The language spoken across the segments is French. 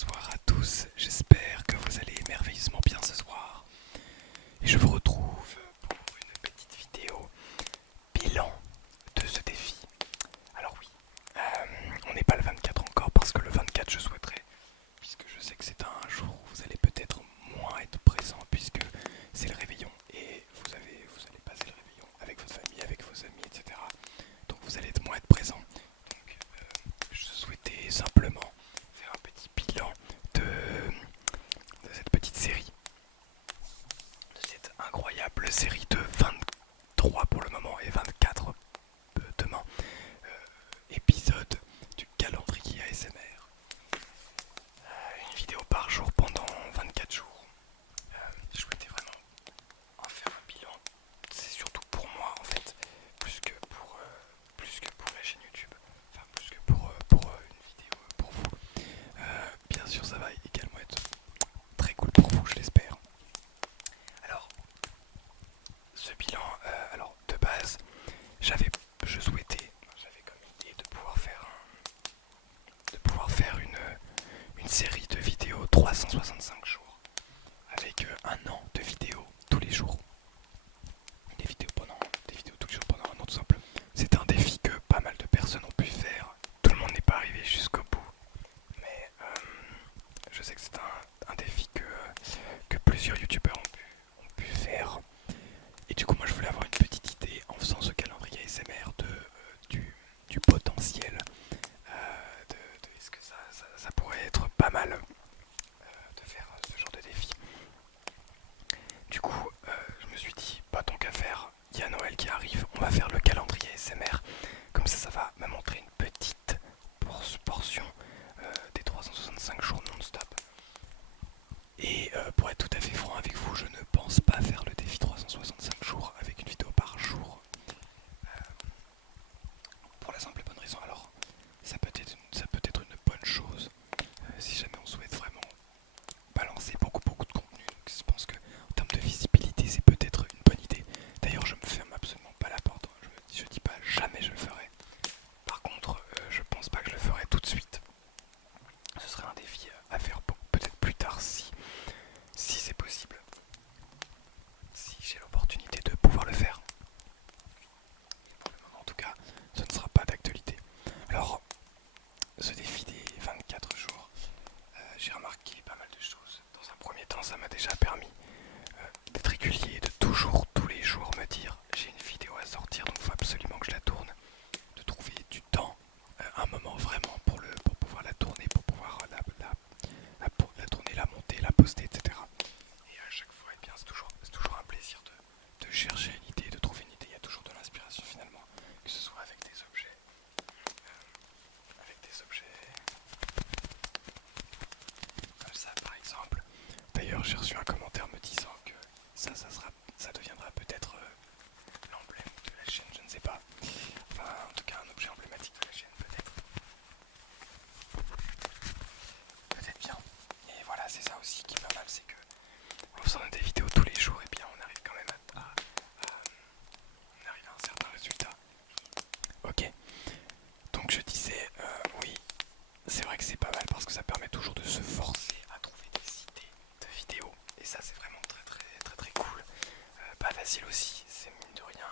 Bonsoir à tous, j'espère que vous allez merveilleusement bien ce soir. Et je vous retrouve pour une petite vidéo bilan de ce défi. Alors oui, on n'est pas le 24 encore parce que le 24 je souhaiterais, puisque je sais que c'est un jour où vous allez peut-être moins être présent puisque c'est le réveillon et vous allez passer le réveillon avec votre famille, avec vos amis, etc. Donc vous allez moins être présent. Donc je souhaitais simplement faire un petit bilan de cette petite série, de cette incroyable série de 23 pour le moment et 24 demain épisodes du calendrier ASMR. Une vidéo par jour pendant 24 jours. Je souhaitais vraiment en faire un bilan. C'est surtout pour moi en fait, plus que pour la chaîne YouTube, enfin plus que pour une vidéo pour vous. Bien sûr, ça va également être très cool pour vous, je l'espère. Alors, ce bilan, de base, j'avais comme idée de pouvoir faire une série de vidéos 365 jours, avec un an de vidéos tous les jours. Des vidéos tous les jours pendant un an tout simple. C'est un défi que pas mal de personnes ont pu faire. Tout le monde n'est pas arrivé jusqu'au bout, mais je sais que c'est un défi que plusieurs youtubeurs ont pu faire. Et du coup, moi je voulais avoir une petite idée en faisant ce calendrier ASMR du potentiel, est-ce que ça pourrait être pas mal de faire ce genre de défi. Du coup, je me suis dit, pas tant qu'à faire, il y a Noël qui arrive, on va faire le calendrier ASMR. Comme ça va me montrer une petite portion des 365 jours non-stop. Et pour être tout à fait franc avec vous, je ne pense pas faire le défi 365 jours avec une vidéo par jour. Pour la simple et bonne raison, alors ça peut être une bonne chose si jamais on souhaite vraiment balancer beaucoup de contenu. Donc je pense que en termes de visibilité, c'est peut-être une bonne idée. D'ailleurs, je me ferme absolument pas la porte. Je dis pas jamais je le ferai. Par contre, je pense pas que je le ferai tout de suite. Ce serait un défi à faire peut-être plus tard si c'est possible. Si j'ai l'opportunité de pouvoir le faire. Pour le moment, en tout cas, ce ne sera pas d'actualité. Alors, ce défi des 24 jours, j'ai remarqué pas mal de choses. Dans un premier temps, ça m'a déjà permis d'être régulier et de toujours, tous les jours, me dire j'ai une vidéo à sortir, donc il faut absolument que je la tourne. De trouver du temps, un moment vraiment pour pouvoir la tourner, pour pouvoir la tourner, la monter, la poster, etc. Et à chaque fois, eh bien, c'est toujours un plaisir de chercher une idée, de trouver une idée. Il y a toujours de l'inspiration finalement, que ce soit avec des objets comme ça par exemple. D'ailleurs, j'ai reçu un commentaire me disant que ça deviendra peut-être l'emblème de la chaîne, je ne sais pas. Enfin, en tout cas, un objet emblématique de la chaîne, peut-être. Peut-être bien. Et voilà, c'est ça aussi qui est pas mal, c'est que en faisant des vidéos tous les jours, et bien, on arrive quand même on arrive à un certain résultat. Ok. Donc je disais, oui, c'est vrai que c'est pas mal parce que ça permet toujours de se forcer à trouver des idées de vidéos. Et ça, c'est vraiment très cool. Pas facile aussi, c'est mine de rien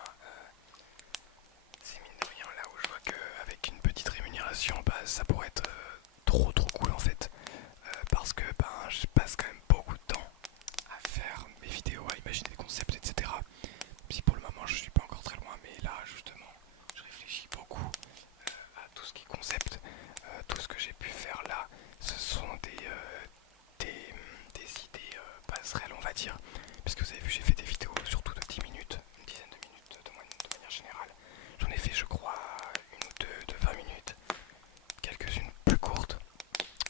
là où je vois qu'avec une petite rémunération, bah, ça pourrait être trop cool en fait. Parce que je passe quand même beaucoup de temps à faire mes vidéos, à imaginer des concepts, etc. Si pour le moment je suis pas encore très loin, mais là justement je réfléchis beaucoup à tout ce qui est concept. Tout ce que j'ai pu faire là, ce sont des idées passerelles, on va dire. Parce que vous avez vu, j'ai fait des vidéos surtout de 10 minutes, une dizaine de minutes de manière générale. J'en ai fait, je crois, une ou deux de 20 minutes, quelques-unes plus courtes.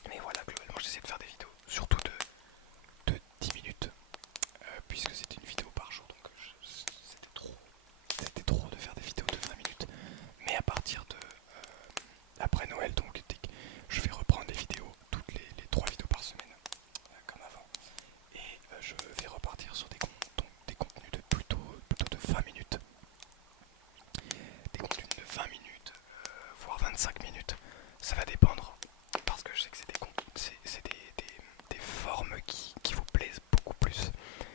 Mais voilà, globalement, j'essaie de faire des vidéos surtout de 10 minutes, puisque c'était une vidéo par jour, donc c'était trop de faire des vidéos de 20 minutes. Mais à partir de après Noël, donc je vais reprendre les vidéos, toutes les 3 vidéos par semaine, comme avant. Et je vais repartir sur des contenus de plutôt de 20 minutes. Des contenus de 20 minutes, voire 25 minutes. Ça va dépendre, parce que je sais que c'est des formes qui vous plaisent beaucoup plus.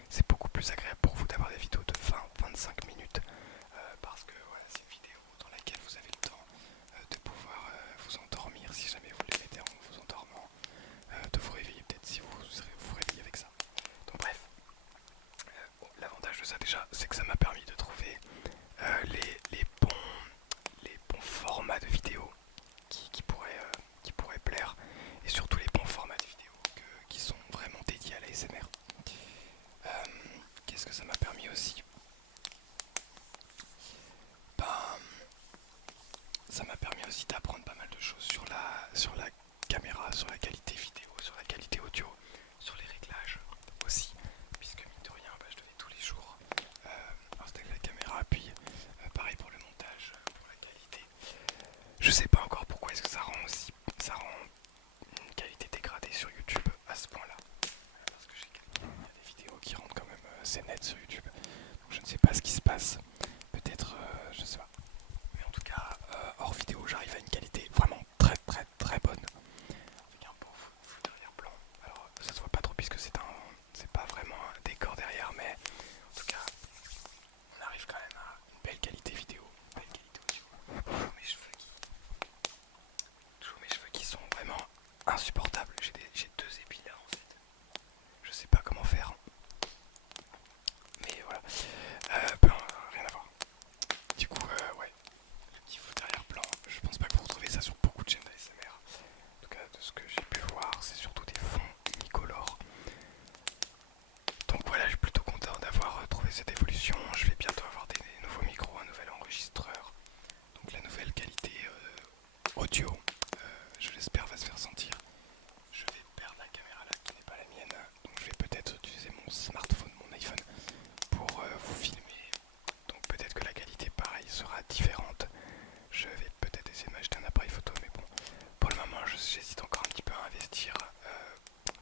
C'est beaucoup plus agréable pour vous d'avoir des vidéos de 20-25 minutes parce que voilà, c'est une vidéo dans laquelle vous avez le temps de pouvoir vous endormir si jamais vous les mettez en vous endormant, de vous réveiller peut-être si vous réveillez avec ça. Donc bref, l'avantage de ça déjà, c'est que ça m'a permis de trouver les bons formats de vidéos qui pourraient plaire et surtout les bons formats de vidéos qui sont vraiment dédiés à la l'ASMR. Qu'est-ce que ça m'a permis aussi? Ben, ça m'a permis aussi d'apprendre pas mal de choses sur la caméra, sur la qualité vidéo, sur la qualité audio, sur les réglages aussi, puisque mine de rien, je devais tous les jours installer la caméra, puis pareil pour le montage, pour la qualité. Je sais pas encore pourquoi est-ce que ça rend une qualité dégradée sur YouTube à ce point-là, parce que il y a des vidéos qui rendent quand même assez net sur YouTube, donc je ne sais pas ce qui se passe. Peut-être, je sais pas. Mais en tout cas, hors vidéo, j'arrive à une qualité vraiment très très très bonne. Avec un bon full arrière-plan. Alors, ça se voit pas trop puisque c'est pas vraiment un décor derrière, mais en tout cas, on arrive quand même à une belle qualité vidéo, une belle qualité audio. Toujours mes cheveux qui sont vraiment insupportables. J'ai deux épis là en fait. Je sais pas comment faire. Mais voilà. Rien à voir. Du coup, ouais. Le petit foot d'arrière-plan, je pense pas que vous retrouvez ça sur beaucoup de chaînes d'ASMR. En tout cas, de ce que j'ai pu voir, c'est surtout des fonds unicolores. Donc voilà, je suis plutôt content d'avoir trouvé cette évolution. Je vais bientôt avoir des nouveaux micros, un nouvel enregistreur. Donc la nouvelle qualité audio, je l'espère, va se faire sentir. Je vais perdre la caméra là qui n'est pas la mienne. Donc je vais peut-être utiliser mon smartphone, mon iPhone, pour vous filmer. Donc peut-être que la qualité pareil sera différente. Je vais peut-être essayer de m'acheter un appareil photo, mais bon, pour le moment j'hésite encore un petit peu à investir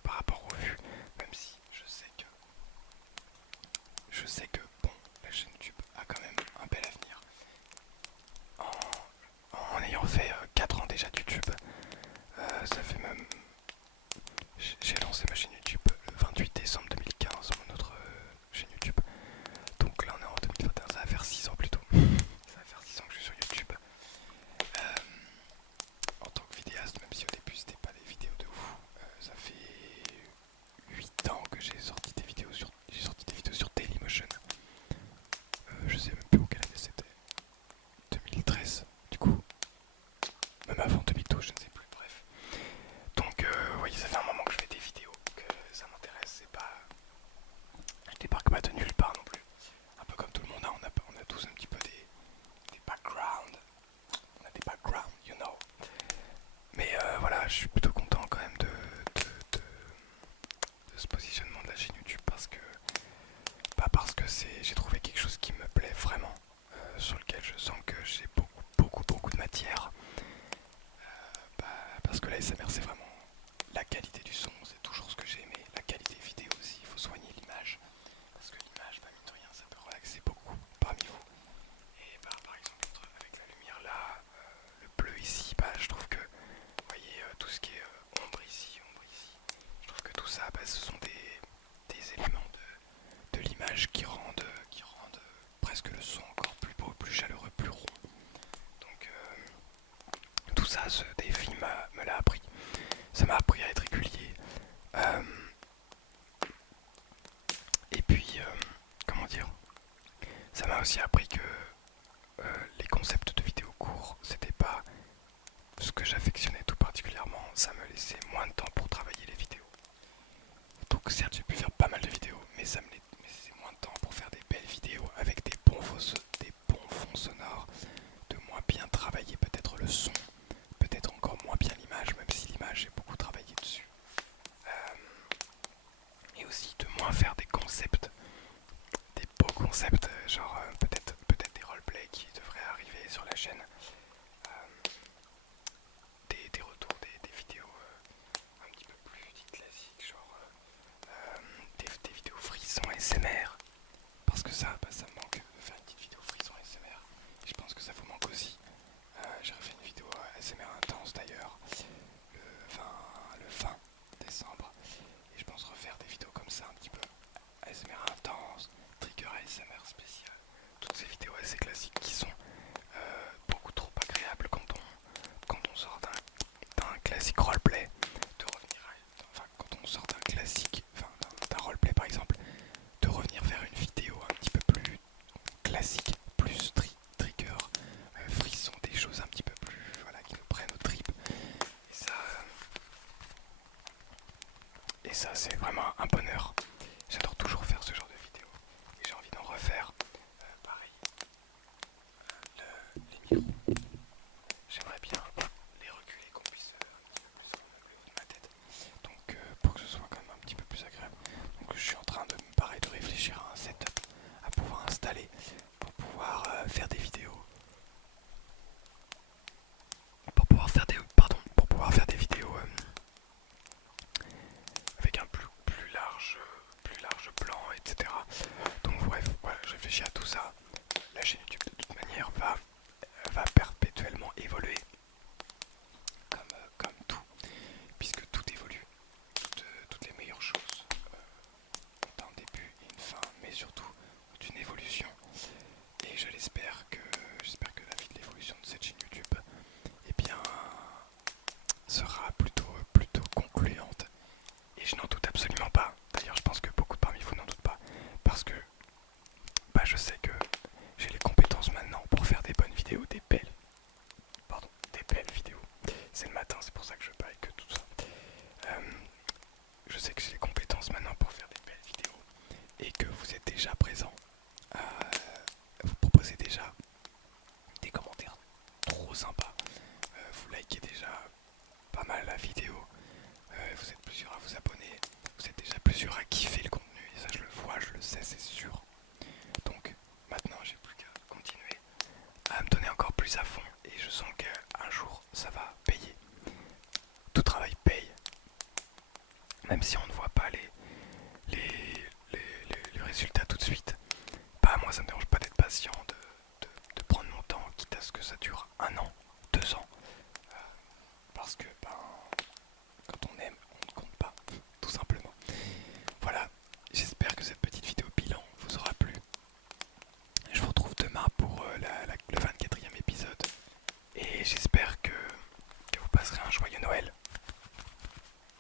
par rapport aux vues, même si je sais que bon, la chaîne YouTube a quand même un bel avenir. En ayant fait 4 ans déjà de YouTube, ça fait même... J'ai lancé ma chaîne YouTube le 28 décembre 2015 sur mon autre chaîne YouTube. Donc là on est en 2021, ça va faire 6 ans plutôt. Ça va faire 6 ans que je suis sur YouTube. En tant que vidéaste, même si au début c'était pas des vidéos de ouf, ça fait 8 ans que j'ai sorti des vidéos sur Dailymotion. Je sais même plus où quelle année c'était. 2013 du coup. Même avant 2012, je ne sais plus, bref. Donc oui, ça fait un moment que je fais des vidéos, que ça m'intéresse, c'est pas... Je débarque pas de nulle part non plus. Un peu comme tout le monde, hein, on a tous un petit peu des backgrounds. On a des backgrounds, you know. Mais voilà, je suis plutôt content quand même de ce positionnement de la chaîne YouTube parce que j'ai trouvé quelque chose qui me plaît vraiment, sur lequel je sens que j'ai beaucoup de matière. Parce que la SMR c'est vraiment la qualité du son, c'est toujours ce que j'ai aimé. La qualité vidéo aussi, il faut soigner l'image. Parce que l'image, mine de rien, ça peut relaxer beaucoup parmi vous. Et par exemple, avec la lumière là, le bleu ici, je trouve que, vous voyez, tout ce qui est ombre ici, je trouve que tout ça, ce sont des éléments de l'image qui rendent presque le son encore plus beau, plus chaleureux, plus rond. Donc tout ça, ce défi me l'a appris. Ça m'a appris à être régulier. Et puis, comment dire, ça m'a aussi appris que les concepts de vidéos courts, c'était pas ce que j'affectionnais tout particulièrement. Ça me laissait moins de temps pour travailler les vidéos. Donc certes, j'ai pu faire pas mal de vidéos, mais ça me laissait moins de temps pour faire des belles vidéos avec des bons fonds sonores, de moins bien travailler peut-être le son, peut-être encore moins bien l'image, même si l'image j'ai beaucoup travaillé dessus. Et aussi de moins faire des concepts, des beaux concepts, genre peut-être des roleplays qui devraient arriver sur la ces vidéos assez classiques qui sont beaucoup trop agréables quand on sort d'un classique roleplay, de revenir enfin quand on sort d'un classique, enfin d'un roleplay par exemple, de revenir vers une vidéo un petit peu plus classique, plus trigger, frisson, des choses un petit peu plus, voilà, qui nous prennent aux tripes. Et ça c'est vraiment un bonheur. J'adore toujours faire ce genre de vidéo et j'ai envie d'en refaire. Pareil, les micros, j'aimerais bien les reculer, qu'on puisse plus en le haut de ma tête. Donc pour que ce soit quand même un petit peu plus agréable. Donc je suis en train de, pareil, de réfléchir à un setup à pouvoir installer pour pouvoir faire des vidéos. Pour pouvoir faire des vidéos avec un plus large plan, etc. Donc bref, voilà, je réfléchis à tout ça. La chaîne YouTube de toute manière va perpétuellement évoluer comme tout, puisque tout évolue, toutes les meilleures choses ont un début et une fin, mais surtout ont une évolution. Et j'espère que l'évolution de cette chaîne YouTube, eh bien, sera plutôt concluante. Et je n'en doute absolument pas. D'ailleurs, je pense que beaucoup parmi vous n'en doutent pas, parce que je sais que j'ai les compétences maintenant pour faire des bonnes vidéos, des belles vidéos. C'est le matin, c'est pour ça que je parle que tout ça. Je sais que j'ai les compétences maintenant pour faire des belles vidéos et que vous êtes déjà présents. Vous proposez déjà des commentaires trop sympas. Vous likez déjà pas mal la vidéo. Vous êtes plusieurs à vous abonner. Vous êtes déjà plusieurs à kiffer le contenu. Et ça, je le vois, je le sais, c'est sûr. Donc maintenant, j'ai plus qu'à continuer à me donner encore plus à fond. Et je sens qu'un jour, ça va payer. Tout travail paye. Même si on ne voit pas les résultats tout de suite. Bah moi ça me dérange pas d'être patient, de prendre mon temps, quitte à ce que ça dure 1 an, 2 ans. Parce que quand on aime, on ne compte pas, tout simplement. Voilà, j'espère que cette petite vidéo bilan vous aura plu. Je vous retrouve demain pour le 24e épisode. Et j'espère que vous passerez un joyeux Noël.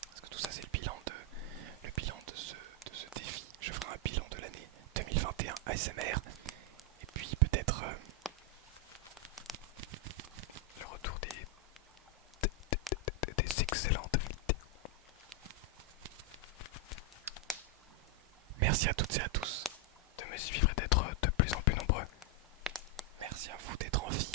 Parce que tout ça c'est le bilan de ce défi. Je ferai un bilan de l'année 2021 ASMR. Et puis peut-être le retour des excellentes vidéos. Merci à toutes et à tous de me suivre et d'être de plus en plus nombreux. Merci à vous d'être en vie